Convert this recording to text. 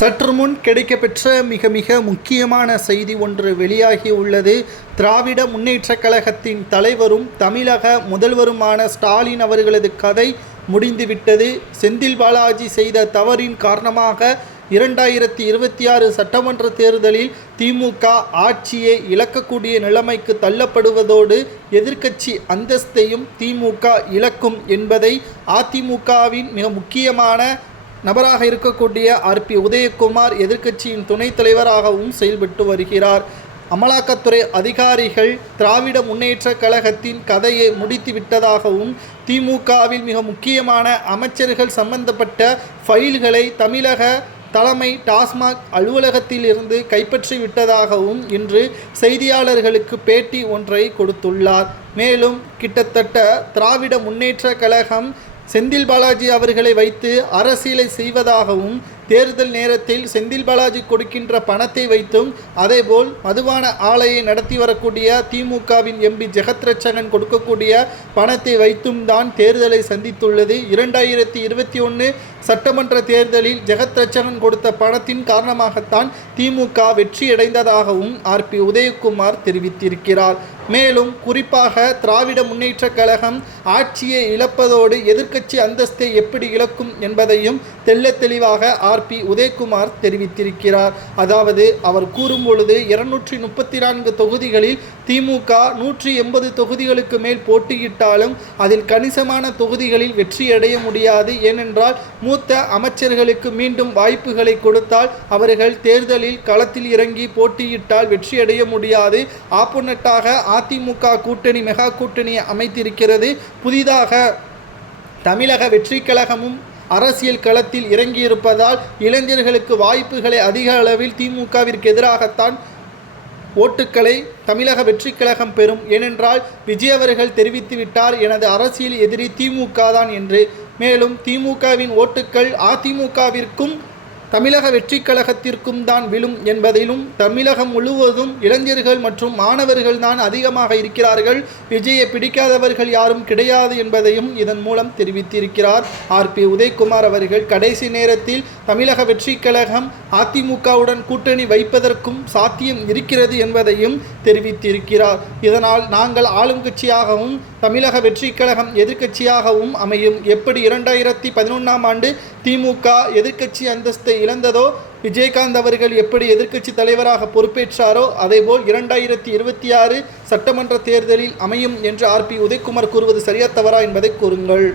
சற்று முன் கிடைக்கப்பெற்ற மிக மிக முக்கியமான செய்தி ஒன்று வெளியாகி உள்ளது. திராவிட முன்னேற்றக் கழகத்தின் தலைவரும் தமிழக முதல்வருமான ஸ்டாலின் அவர்களது கதை முடிந்துவிட்டது. செந்தில் பாலாஜி செய்த தவறின் காரணமாக 2026 சட்டமன்ற தேர்தலில் திமுக ஆட்சியை இழக்கக்கூடிய நிலைமைக்கு தள்ளப்படுவதோடு எதிர்க்கட்சி அந்தஸ்தையும் திமுக இழக்கும் என்பதை அதிமுகவின் மிக முக்கியமான நபராக இருக்கக்கூடிய RP உதயகுமார் எதிர்க்கட்சியின் துணைத் தலைவராகவும் செயல்பட்டு வருகிறார். அமலாக்கத்துறை அதிகாரிகள் திராவிட முன்னேற்ற கழகத்தின் கதையை முடித்து விட்டதாகவும் திமுகவில் மிக முக்கியமான அமைச்சர்கள் சம்பந்தப்பட்ட ஃபைல்களை தமிழக தலைமை டாஸ்மாக் அலுவலகத்திலிருந்து கைப்பற்றி விட்டதாகவும் இன்று செய்தியாளர்களுக்கு பேட்டி ஒன்றை கொடுத்துள்ளார். மேலும் கிட்டத்தட்ட திராவிட முன்னேற்ற கழகம் செந்தில் பாலாஜி அவர்களை வைத்து அரசியலை செய்வதாகவும் தேர்தல் நேரத்தில் செந்தில் பாலாஜி கொடுக்கின்ற பணத்தை வைத்தும் அதேபோல் மதுபான ஆலையை நடத்தி வரக்கூடிய திமுகவின் MP ஜெகத் ரட்சகன் கொடுக்கக்கூடிய பணத்தை வைத்தும் தான் தேர்தலை சந்தித்துள்ளது. 2021 சட்டமன்ற தேர்தலில் ஜெகத் ரட்சகன் கொடுத்த பணத்தின் காரணமாகத்தான் திமுக வெற்றியடைந்ததாகவும் RP உதயகுமார் தெரிவித்திருக்கிறார். மேலும் குறிப்பாக திராவிட முன்னேற்ற கழகம் ஆட்சியை இழப்பதோடு எதிர்க்கட்சி அந்தஸ்தை எப்படி இழக்கும் என்பதையும் தெள்ள தெளிவாக RP உதயகுமார் தெரிவித்திருக்கிறார். அதாவது அவர் கூறும்பொழுது 234 தொகுதிகளில் திமுக 180 தொகுதிகளுக்கு மேல் போட்டியிட்டாலும் அதில் கணிசமான தொகுதிகளில் வெற்றியடைய முடியாது. ஏனென்றால் மூத்த அமைச்சர்களுக்கு மீண்டும் வாய்ப்புகளை கொடுத்தால் அவர்கள் தேர்தலில் களத்தில் இறங்கி போட்டியிட்டால் வெற்றியடைய முடியாது. ஆப்போனட்டாக அதிமுக கூட்டணி மெகா கூட்டணியை அமைத்திருக்கிறது. புதிதாக தமிழக வெற்றி கழகமும் அரசியல் களத்தில் இறங்கியிருப்பதால் இளைஞர்களுக்கு வாய்ப்புகளை அதிக அளவில் திமுகவிற்கு எதிராகத்தான் ஓட்டுக்களை தமிழக வெற்றி கழகம் பெறும். ஏனென்றால் விஜய் அவர்கள் தெரிவித்துவிட்டார், எனது அரசியல் எதிரி திமுக தான் என்று. மேலும் திமுகவின் ஓட்டுக்கள் அதிமுகவிற்கும் தமிழக வெற்றி கழகத்திற்கும் தான் விழும் என்பதிலும் தமிழகம் முழுவதும் இளைஞர்கள் மற்றும் மாணவர்கள் தான் அதிகமாக இருக்கிறார்கள், விஜயை பிடிக்காதவர்கள் யாரும் கிடையாது என்பதையும் இதன் மூலம் தெரிவித்திருக்கிறார் RP உதயகுமார் அவர்கள். கடைசி நேரத்தில் தமிழக வெற்றி கழகம் அதிமுகவுடன் கூட்டணி வைப்பதற்கும் சாத்தியம் இருக்கிறது என்பதையும் தெரிவித்திருக்கிறார். இதனால் நாங்கள் ஆளும் கட்சியாகவும் தமிழக வெற்றி கழகம் எதிர்க்கட்சியாகவும் அமையும். எப்படி 2011ஆம் ஆண்டு திமுக எதிர்க்கட்சி அந்தஸ்தை இழந்ததோ, விஜயகாந்த் அவர்கள் எப்படி எதிர்க்கட்சி தலைவராக பொறுப்பேற்றாரோ அதேபோல் 2026 சட்டமன்ற தேர்தலில் அமையும் என்று RP உதயகுமார் கூறுவது சரியா தவறா என்பதை கூறுங்கள்.